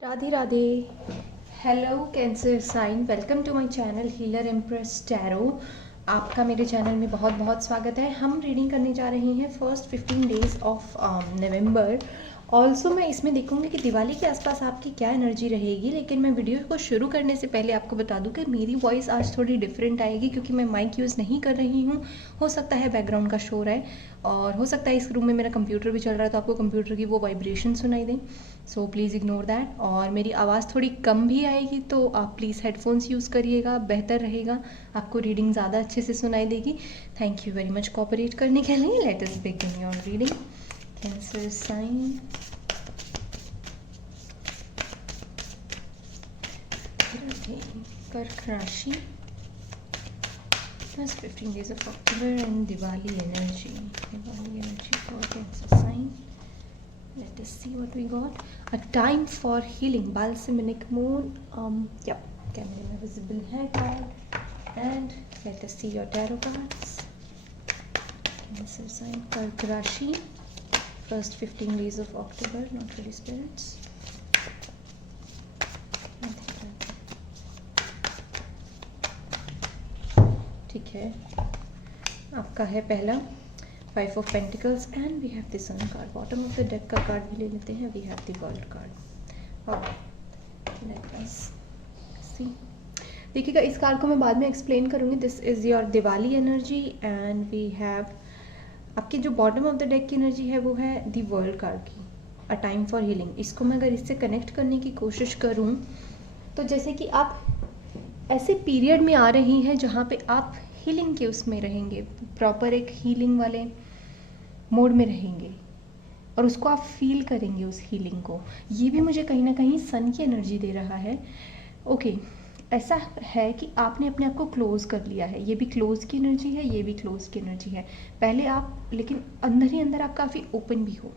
Radhe Radhe. Hello cancer sign, welcome to my channel healer empress tarot. आपका मेरे channel में बहुत बहुत स्वागत है। हम रीडिंग करने जा रहे हैं first 15 days of November. Also मैं इसमें देखूंगी कि दिवाली के आसपास आपकी क्या एनर्जी रहेगी। लेकिन मैं वीडियो को शुरू करने से पहले आपको बता दूं कि मेरी वॉइस आज थोड़ी डिफरेंट आएगी क्योंकि मैं माइक यूज़ नहीं कर रही हूँ। हो सकता है बैकग्राउंड का शोर है और हो सकता है इस रूम में मेरा कंप्यूटर भी चल रहा है तो आपको कंप्यूटर की वो वाइब्रेशन सुनाई दें। So please ignore that. और मेरी आवाज़ थोड़ी कम भी आएगी तो आप प्लीज़ हेडफोन्स यूज़ करिएगा, बेहतर रहेगा, आपको रीडिंग ज़्यादा अच्छे से सुनाई देगी। Thank you very much cooperate करने के लिए। Let us begin your reading. Cancer sign, कर्क राशि, first 15 days of October and Diwali energy for Cancer sign. Let us see what we got. A time for healing, balsamic moon. Yep, camera में visible है card. And let us see your tarot cards. Cancer sign, कर्क राशि, first 15 days of October. Not really spirits. ठीक है, आपका है पहला 5 of pentacles and we have the sun card. Bottom of the deck का कार्ड भी ले लेते हैं। We have the world card. Okay, let us see. देखिएगा, इस कार्ड को मैं बाद में एक्सप्लेन करूँगी। This is your Diwali energy and we have आपकी जो बॉटम ऑफ द डेक की एनर्जी है वो है द वर्ल्ड कार्ड की, अ टाइम फॉर हीलिंग। इसको मैं अगर इससे कनेक्ट करने की कोशिश करूँ तो जैसे कि आप ऐसे पीरियड में आ रही हैं जहाँ पे आप हीलिंग के उसमें रहेंगे, प्रॉपर एक हीलिंग वाले मोड में रहेंगे और उसको आप फील करेंगे उस हीलिंग को। ये भी मुझे कहीं ना कहीं सन की एनर्जी दे रहा है। ओके, ऐसा है कि आपने अपने आप को क्लोज कर लिया है। ये भी क्लोज की एनर्जी है, ये भी क्लोज की एनर्जी है। पहले आप, लेकिन अंदर ही अंदर आप काफ़ी ओपन भी हो।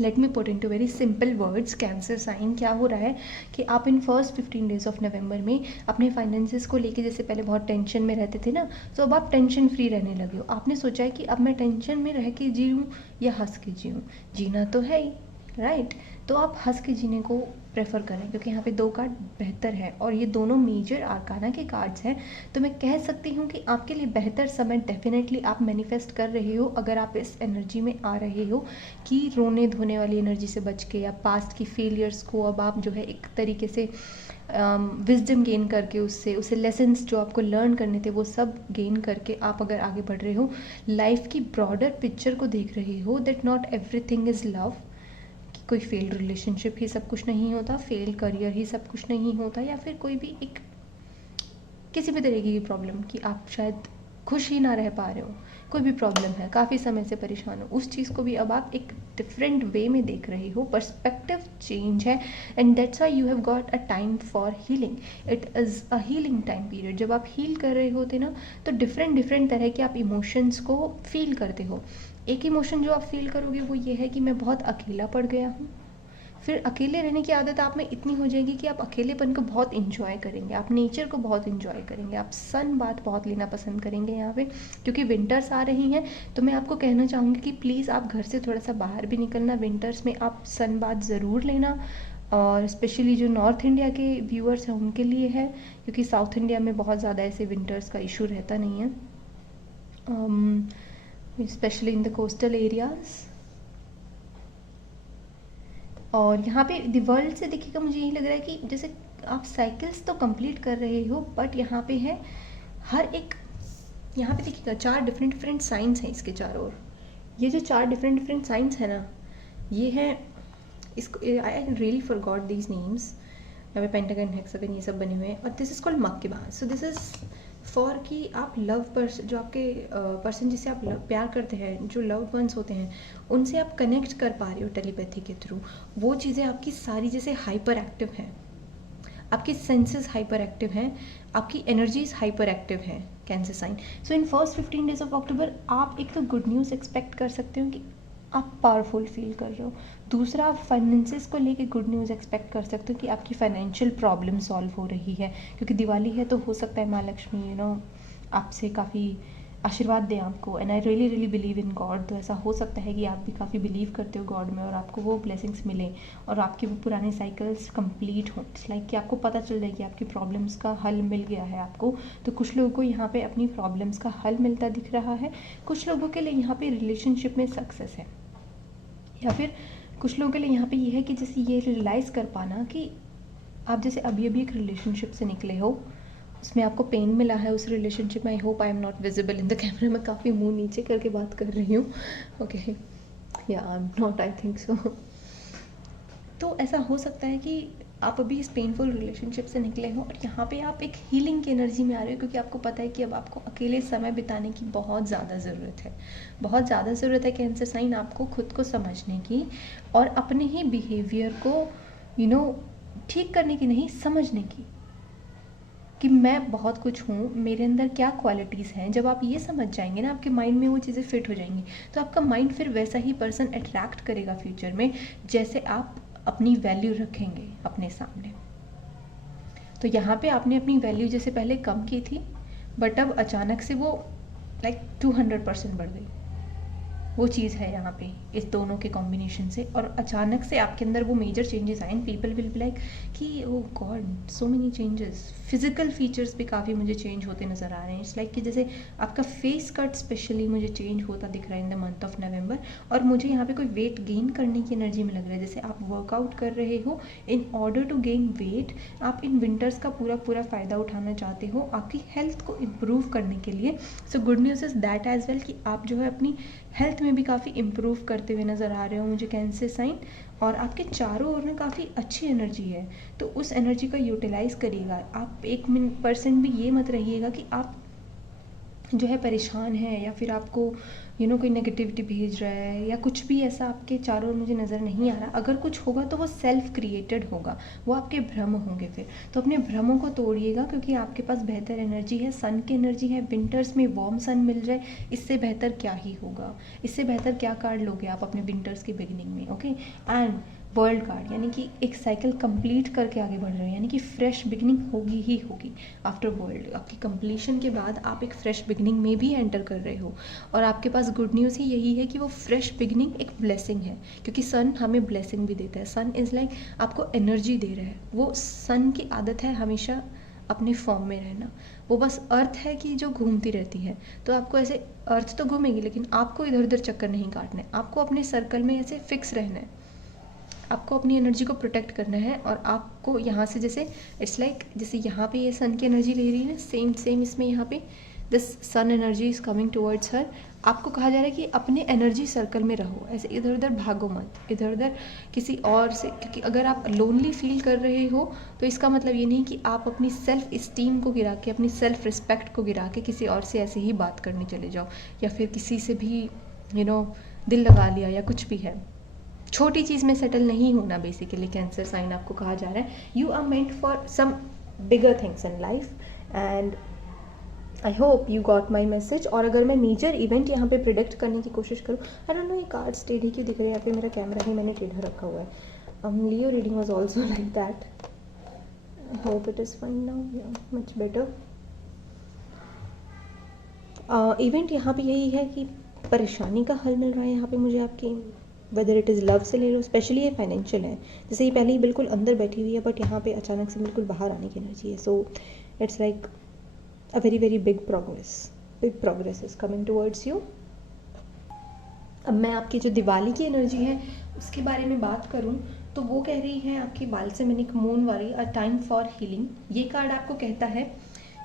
Let me put into very simple words. Cancer sign, क्या हो रहा है कि आप in first 15 days of November में अपने फाइनेंसेस को लेके जैसे पहले बहुत टेंशन में रहते थे ना, तो अब आप टेंशन फ्री रहने लगे हो। आपने सोचा है कि अब मैं टेंशन में रह के जीऊँ या हंस के जीऊँ। जीना तो है ही, राइट। तो आप हंस के जीने को प्रेफर करें क्योंकि यहाँ पे दो कार्ड बेहतर है और ये दोनों मेजर आर्काना के कार्ड्स हैं। तो मैं कह सकती हूँ कि आपके लिए बेहतर समय डेफिनेटली आप मैनिफेस्ट कर रहे हो अगर आप इस एनर्जी में आ रहे हो कि रोने धोने वाली एनर्जी से बच के या पास्ट की फेलियर्स को अब आप जो है एक तरीके से विजडम गेन करके उससे लेसन्स जो आपको लर्न करने थे वो सब गेन करके आप अगर आगे बढ़ रहे हो, लाइफ की ब्रॉडर पिक्चर को देख रहे हो, that not everything is love. कोई फेल्ड रिलेशनशिप ही सब कुछ नहीं होता, फेल करियर ही सब कुछ नहीं होता, या फिर कोई भी एक किसी भी तरीके की प्रॉब्लम कि आप शायद खुश ही ना रह पा रहे हो, कोई भी प्रॉब्लम है, काफ़ी समय से परेशान हो, उस चीज़ को भी अब आप एक डिफरेंट वे में देख रहे हो। पर्सपेक्टिव चेंज है and that's why you have got a time for healing. It is a healing time period. जब आप हील कर रहे होते ना तो डिफरेंट डिफरेंट तरह के आप इमोशंस को फील करते हो। एक इमोशन जो आप फील करोगे वो ये है कि मैं बहुत अकेला पड़ गया हूँ। फिर अकेले रहने की आदत आप में इतनी हो जाएगी कि आप अकेलेपन को बहुत इंजॉय करेंगे, आप नेचर को बहुत इंजॉय करेंगे, आप सन बात बहुत लेना पसंद करेंगे यहाँ पे। क्योंकि विंटर्स आ रही हैं तो मैं आपको कहना चाहूँगी कि प्लीज़ आप घर से थोड़ा सा बाहर भी निकलना। विंटर्स में आप सन बात ज़रूर लेना और स्पेशली जो नॉर्थ इंडिया के व्यूअर्स हैं उनके लिए है, क्योंकि साउथ इंडिया में बहुत ज़्यादा ऐसे विंटर्स का इशू रहता नहीं है, specially in the coastal areas. और यहाँ पे द वर्ल्ड से देखिएगा, मुझे यही लग रहा है कि जैसे आप साइकिल्स तो कंप्लीट कर रहे हो बट यहाँ पे है हर एक, यहाँ पे देखिएगा 4 डिफरेंट डिफरेंट साइंस हैं इसके चारों ओर। ये जो 4 डिफरेंट डिफरेंट साइंस है ना, ये है, इसको I really forgot these names. यहाँ पे पेंटागन, हेक्सागन ये सब बने हुए हैं और दिस इज़ कॉल्ड मक्केबान। सो दिस इज़ फॉर कि आप लव पर्सन, जो आपके पर्सन जिसे आप प्यार करते हैं, जो लव्ड वंस होते हैं, उनसे आप कनेक्ट कर पा रहे हो टेलीपैथी के थ्रू। वो चीज़ें आपकी सारी जैसे हाइपर एक्टिव हैं, आपकी सेंसेस हाइपर एक्टिव हैं, आपकी एनर्जीज हाइपर एक्टिव हैं। Cancer sign, so in first 15 days of October आप एक तो गुड न्यूज़ एक्सपेक्ट कर सकते हो कि आप पावरफुल फील कर रहे हो। दूसरा, आप फाइनेंसेस को लेके गुड न्यूज़ एक्सपेक्ट कर सकते हो कि आपकी फाइनेंशियल प्रॉब्लम सॉल्व हो रही है, क्योंकि दिवाली है तो हो सकता है माँ लक्ष्मी आपसे काफ़ी आशीर्वाद दें आपको। And I really really believe in God. तो ऐसा हो सकता है कि आप भी काफ़ी बिलीव करते हो गॉड में और आपको वो ब्लेसिंग्स मिलें और आपके वो पुराने साइकिल्स कंप्लीट हों। इट्स लाइक कि आपको पता चल जाए कि आपकी प्रॉब्लम्स का हल मिल गया है आपको। तो कुछ लोगों को यहाँ पे अपनी प्रॉब्लम्स का हल मिलता दिख रहा है, कुछ लोगों के लिए यहाँ पे रिलेशनशिप में सक्सेस है, या फिर कुछ लोगों के लिए यहाँ पे ये है कि जैसे ये रियलाइज़ कर पाना कि आप जैसे अभी अभी एक रिलेशनशिप से निकले हो, उसमें आपको पेन मिला है उस रिलेशनशिप में। I hope I am not visible in the camera. मैं काफ़ी मुंह नीचे करके बात कर रही हूँ। ओके, या I am not, I think so. तो ऐसा हो सकता है कि आप अभी इस पेनफुल रिलेशनशिप से निकले हो और यहाँ पे आप एक हीलिंग की एनर्जी में आ रहे हो, क्योंकि आपको पता है कि अब आपको अकेले समय बिताने की बहुत ज़्यादा ज़रूरत है। बहुत ज़्यादा ज़रूरत है कैंसर साइन आपको खुद को समझने की और अपने ही बिहेवियर को ठीक करने की, नहीं समझने की कि मैं बहुत कुछ हूँ, मेरे अंदर क्या क्वालिटीज़ हैं। जब आप ये समझ जाएंगे ना, आपके माइंड में वो चीज़ें फिट हो जाएंगी, तो आपका माइंड फिर वैसा ही पर्सन अट्रैक्ट करेगा फ्यूचर में, जैसे आप अपनी वैल्यू रखेंगे अपने सामने। तो यहाँ पे आपने अपनी वैल्यू जैसे पहले कम की थी, बट अब अचानक से वो लाइक 200% बढ़ गई। वो चीज़ है यहाँ पे इस दोनों के कॉम्बिनेशन से, और अचानक से आपके अंदर वो मेजर चेंजेस आए। पीपल विल बी लाइक कि oh God so many changes. Physical features भी काफ़ी मुझे चेंज होते नज़र आ रहे हैं। इट्स लाइक कि जैसे आपका फेस कट स्पेशली मुझे चेंज होता दिख रहा है in the month of November. और मुझे यहाँ पे कोई वेट गेन करने की एनर्जी में लग रहा है, जैसे आप वर्कआउट कर रहे हो in order to gain weight. आप इन विंटर्स का पूरा फ़ायदा उठाना चाहते हो आपकी हेल्थ को इम्प्रूव करने के लिए। So good news is that as well कि आप जो है अपनी हेल्थ में भी काफ़ी इम्प्रूव करते हुए नज़र आ रहे हो मुझे कैंसर साइन। और आपके चारों ओर में काफ़ी अच्छी एनर्जी है, तो उस एनर्जी का यूटिलाइज़ करिएगा। आप 1% भी ये मत रहिएगा कि आप जो है परेशान है या फिर आपको कोई नेगेटिविटी भेज रहा है या कुछ भी ऐसा आपके चारों ओर मुझे नज़र नहीं आ रहा। अगर कुछ होगा तो वो सेल्फ क्रिएटेड होगा, वो आपके भ्रम होंगे फिर। तो अपने भ्रमों को तोड़िएगा, क्योंकि आपके पास बेहतर एनर्जी है, सन की एनर्जी है। विंटर्स में वार्म सन मिल जाए, इससे बेहतर क्या ही होगा। इससे बेहतर क्या कार्ड लोगे आप अपने विंटर्स के बिगिनिंग में। ओके, एंड वर्ल्ड कार्ड, यानी कि एक साइकिल कंप्लीट करके आगे बढ़ रहे हो, यानी कि फ्रेश बिगिनिंग होगी ही होगी आफ्टर वर्ल्ड। आपकी कंप्लीशन के बाद आप एक फ्रेश बिगिनिंग में भी एंटर कर रहे हो, और आपके पास गुड न्यूज़ ही यही है कि वो फ्रेश बिगिनिंग एक ब्लेसिंग है, क्योंकि सन हमें ब्लेसिंग भी देता है। सन इज़ लाइक आपको एनर्जी दे रहा है। वो सन की आदत है हमेशा अपने फॉर्म में रहना। वो बस अर्थ है कि जो घूमती रहती है, तो आपको ऐसे अर्थ तो घूमेगी, लेकिन आपको इधर उधर चक्कर नहीं काटना है। आपको अपने सर्कल में ऐसे फिक्स रहना है, आपको अपनी एनर्जी को प्रोटेक्ट करना है। और आपको यहाँ से जैसे इट्स लाइक जैसे यहाँ पे ये सन की एनर्जी ले रही है ना, सेम इसमें यहाँ पे this sun energy is coming towards her. आपको कहा जा रहा है कि अपने एनर्जी सर्कल में रहो, ऐसे इधर उधर भागो मत, इधर उधर किसी और से। क्योंकि अगर आप लोनली फील कर रहे हो तो इसका मतलब ये नहीं कि आप अपनी सेल्फ इस्टीम को गिरा के, अपनी सेल्फ रिस्पेक्ट को गिरा के किसी और से ऐसे ही बात करने चले जाओ, या फिर किसी से भी दिल लगा लिया या कुछ भी है। छोटी चीज़ में सेटल नहीं होना बेसिकली कैंसर साइन आपको कहा जा रहा है। You are meant for some bigger things in life, and I hope you got my message. और अगर मैं मेजर इवेंट यहाँ पे प्रिडिक्ट करने की कोशिश करूँ, आई डोंट नो ये कार्ड्स टेढ़े क्यों दिख रहे हैं, यहाँ पे मेरा कैमरा ही मैंने टेढ़ा रखा हुआ है। Leo reading was also like that. Hope it is fine now, much better. Event यहाँ पे यही है कि परेशानी का हल मिल रहा है यहाँ पे मुझे आपकी, वेदर इट इज़ लव से ले लो, स्पेशली ये फाइनेंशियल है। जैसे ये पहले ही बिल्कुल अंदर बैठी हुई है, बट यहाँ पे अचानक से बिल्कुल बाहर आने की एनर्जी है। So it's like a very very big progress is coming towards you. अब मैं आपकी जो दिवाली की एनर्जी है उसके बारे में बात करूँ तो वो कह रही है आपकी बालसेमिनिक मून वाली अ टाइम फॉर हीलिंग। ये कार्ड आपको कहता है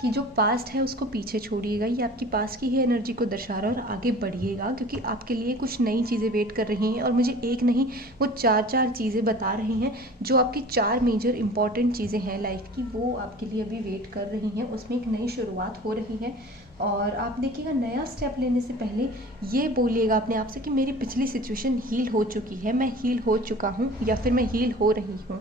कि जो पास्ट है उसको पीछे छोड़िएगा। ये आपकी पास्ट की ही एनर्जी को दर्शा रहा है, और आगे बढ़िएगा, क्योंकि आपके लिए कुछ नई चीज़ें वेट कर रही हैं। और मुझे एक नहीं, वो चार चीज़ें बता रही हैं, जो आपकी 4 मेजर इंपॉर्टेंट चीज़ें हैं लाइफ की, वो आपके लिए अभी वेट कर रही हैं। उसमें एक नई शुरुआत हो रही है, और आप देखिएगा नया स्टेप लेने से पहले ये बोलिएगा अपने आप से कि मेरी पिछली सिचुएशन हील हो चुकी है, मैं हील हो चुका हूँ, या फिर मैं हील हो रही हूँ।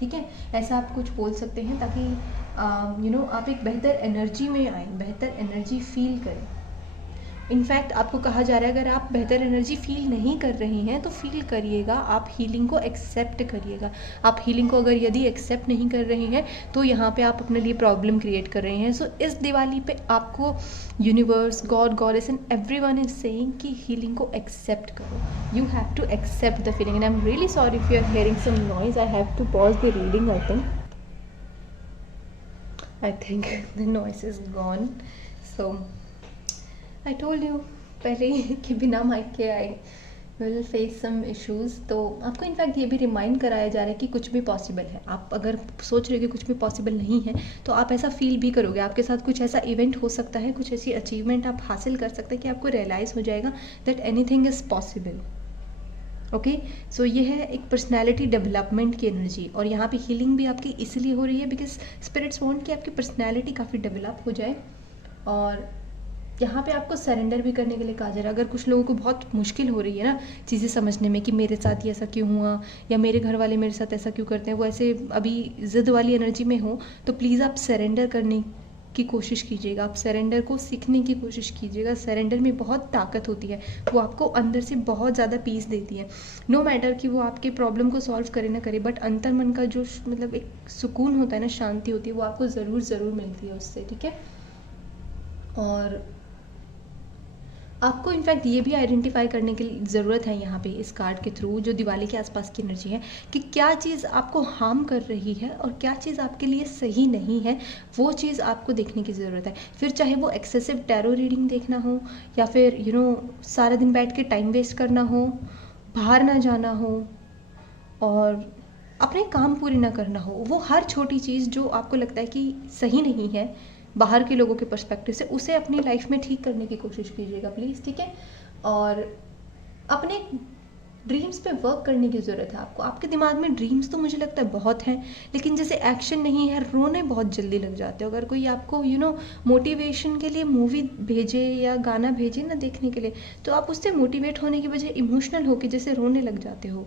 ठीक है, ऐसा आप कुछ बोल सकते हैं, ताकि आप एक बेहतर एनर्जी में आए, बेहतर एनर्जी फील करें। इनफैक्ट आपको कहा जा रहा है अगर आप बेहतर एनर्जी फील नहीं कर रही हैं तो फील करिएगा, आप हीलिंग को एक्सेप्ट करिएगा। आप हीलिंग को अगर यदि एक्सेप्ट नहीं कर रही हैं तो यहाँ पे आप अपने लिए प्रॉब्लम क्रिएट कर रही हैं। सो इस दिवाली पे आपको universe, god, goddess and everyone is saying कि हीलिंग को एक्सेप्ट करो। You have to accept the feeling and I am really sorry if you are hearing some noise, I have to pause the reading. I think the noise is gone. So I told you पहले ही कि बिना mic के I will face some issues. तो आपको in fact ये भी remind कराया जा रहा है कि कुछ भी पॉसिबल है। आप अगर सोच रहे हो कि कुछ भी पॉसिबल नहीं है तो आप ऐसा फील भी करोगे, आपके साथ कुछ ऐसा इवेंट हो सकता है, कुछ ऐसी अचीवमेंट आप हासिल कर सकते हैं कि आपको रियलाइज़ हो जाएगा that anything is possible. Okay, so ये है एक पर्सनैलिटी डेवलपमेंट की एनर्जी। और यहाँ पे हीलिंग भी आपकी इसलिए हो रही है बिकॉज स्पिरिट्स वांट कि आपकी पर्सनैलिटी काफ़ी डेवलप हो जाए। और यहाँ पे आपको सरेंडर भी करने के लिए कहा जा रहा है। अगर कुछ लोगों को बहुत मुश्किल हो रही है ना चीज़ें समझने में कि मेरे साथ ये ऐसा क्यों हुआ या मेरे घर वाले मेरे साथ ऐसा क्यों करते हैं, वो ऐसे अभी ज़िद वाली एनर्जी में हो, तो प्लीज़ आप सरेंडर करने की कोशिश कीजिएगा। आप सरेंडर को सीखने की कोशिश कीजिएगा। सरेंडर में बहुत ताकत होती है, वो आपको अंदर से बहुत ज़्यादा पीस देती है। नो मैटर कि वो आपके प्रॉब्लम को सॉल्व करे ना करे, बट अंतर मन का जो मतलब एक सुकून होता है ना, शांति होती है, वो आपको ज़रूर मिलती है उससे। ठीक है, और आपको इनफैक्ट ये भी आइडेंटिफाई करने की ज़रूरत है यहाँ पे इस कार्ड के थ्रू, जो दिवाली के आसपास की एनर्जी है, कि क्या चीज़ आपको हार्म कर रही है और क्या चीज़ आपके लिए सही नहीं है, वो चीज़ आपको देखने की ज़रूरत है। फिर चाहे वो एक्सेसिव टैरो रीडिंग देखना हो या फिर सारा दिन बैठ के टाइम वेस्ट करना हो, बाहर ना जाना हो और अपने काम पूरी ना करना हो, वो हर छोटी चीज़ जो आपको लगता है कि सही नहीं है बाहर के लोगों के पर्सपेक्टिव से, उसे अपनी लाइफ में ठीक करने की कोशिश कीजिएगा प्लीज़। ठीक है, और अपने ड्रीम्स पे वर्क करने की ज़रूरत है आपको। आपके दिमाग में ड्रीम्स तो मुझे लगता है बहुत हैं, लेकिन जैसे एक्शन नहीं है, रोने बहुत जल्दी लग जाते हो। अगर कोई आपको मोटिवेशन के लिए मूवी भेजे या गाना भेजे ना देखने के लिए, तो आप उससे मोटिवेट होने की बजाय इमोशनल होकर जैसे रोने लग जाते हो।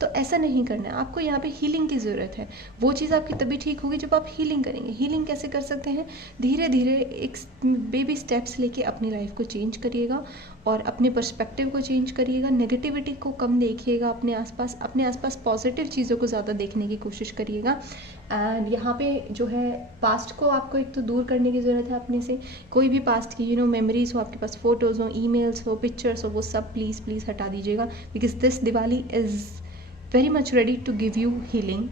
तो ऐसा नहीं करना है आपको। यहाँ पे हीलिंग की ज़रूरत है। वो चीज़ आपकी तभी ठीक होगी जब आप हीलिंग करेंगे। हीलिंग कैसे कर सकते हैं? धीरे धीरे एक बेबी स्टेप्स लेके अपनी लाइफ को चेंज करिएगा और अपने पर्सपेक्टिव को चेंज करिएगा। नेगेटिविटी को कम देखिएगा अपने आसपास पॉजिटिव चीज़ों को ज़्यादा देखने की कोशिश करिएगा। एंड यहाँ पे जो है पास्ट को आपको एक तो दूर करने की ज़रूरत है अपने से। कोई भी पास्ट की मेमोरीज हो, आपके पास फ़ोटोज़ हो, ईमेल्स हो, पिक्चर्स हो, वो सब प्लीज़ हटा दीजिएगा। Because this Diwali is very much ready to give you healing.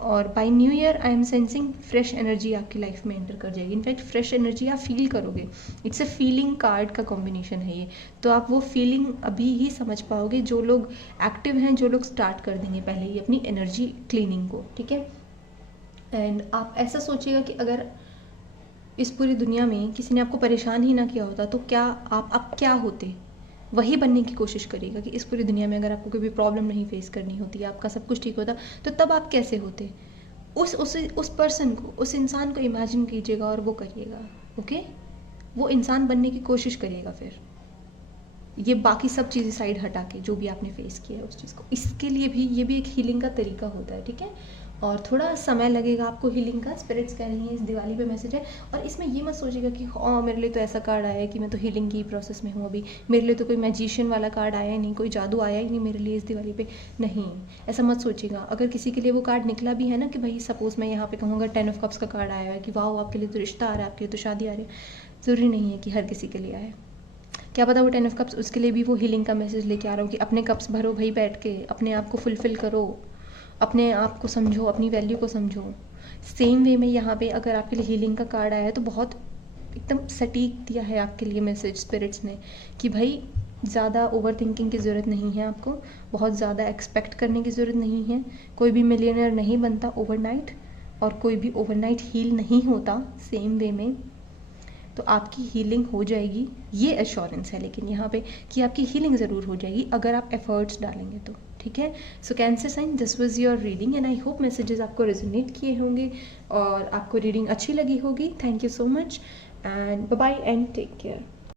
और by new year I am sensing fresh energy आपकी लाइफ में एंटर कर जाएगी। इनफैक्ट फ्रेश एनर्जी आप फील करोगे। इट्स अ फीलिंग कार्ड का कॉम्बिनेशन है ये, तो आप वो फीलिंग अभी ही समझ पाओगे। जो लोग एक्टिव हैं, जो लोग स्टार्ट कर देंगे पहले ही अपनी एनर्जी क्लीनिंग को। ठीक है, एंड आप ऐसा सोचिएगा कि अगर इस पूरी दुनिया में किसी ने आपको परेशान ही ना किया होता तो क्या आप क्या होते, वही बनने की कोशिश करिएगा। कि इस पूरी दुनिया में अगर आपको कोई भी प्रॉब्लम नहीं फेस करनी होती, आपका सब कुछ ठीक होता, तो तब आप कैसे होते। उस पर्सन को, उस इंसान को इमेजिन कीजिएगा और वो करिएगा। ओके, वो इंसान बनने की कोशिश करिएगा। फिर ये बाकी सब चीज़ें साइड हटा के जो भी आपने फेस किया है उस चीज़ को, इसके लिए भी ये भी एक हीलिंग का तरीका होता है। ठीक है, और थोड़ा समय लगेगा आपको हीलिंग का। स्पिरिट्स कह रही हैं इस दिवाली पे मैसेज है। और इसमें ये मत सोचिएगा कि मेरे लिए तो ऐसा कार्ड आया है कि मैं तो हीलिंग की प्रोसेस में हूँ अभी, मेरे लिए तो कोई मैजिशियन वाला कार्ड आया ही नहीं, कोई जादू आया ही नहीं मेरे लिए इस दिवाली पे। नहीं, ऐसा मत सोचिएगा। अगर किसी के लिए वो कार्ड निकला भी है ना, कि भाई सपोज मैं यहाँ पे कहूँगा 10 ऑफ कप्स का कार्ड आया है कि वाह आपके लिए तो रिश्ता आ रहा है, आपके लिए तो शादी आ रही है, ज़रूरी नहीं है कि हर किसी के लिए आए। क्या पता वो 10 ऑफ कप्स उसके लिए भी वो हीलिंग का मैसेज लेके आ रहा हो कि अपने कप्स भरो भाई बैठ के, अपने आप को फुलफिल करो, अपने आप को समझो, अपनी वैल्यू को समझो। सेम वे में यहाँ पे अगर आपके लिए हीलिंग का कार्ड आया है तो बहुत एकदम सटीक दिया है आपके लिए मैसेज स्पिरिट्स ने कि भाई ज़्यादा ओवर थिंकिंग की ज़रूरत नहीं है आपको, बहुत ज़्यादा एक्सपेक्ट करने की ज़रूरत नहीं है। कोई भी मिलियनर नहीं बनता ओवरनाइट, और कोई भी ओवरनाइट हील नहीं होता। सेम वे में तो आपकी हीलिंग हो जाएगी, ये एश्योरेंस है लेकिन यहाँ पे कि आपकी हीलिंग ज़रूर हो जाएगी अगर आप एफर्ट्स डालेंगे तो। ठीक है, so cancer sign, this was your reading and I hope messages आपको रेजोनेट किए होंगे और आपको रीडिंग अच्छी लगी होगी। Thank you so much and bye bye and take care.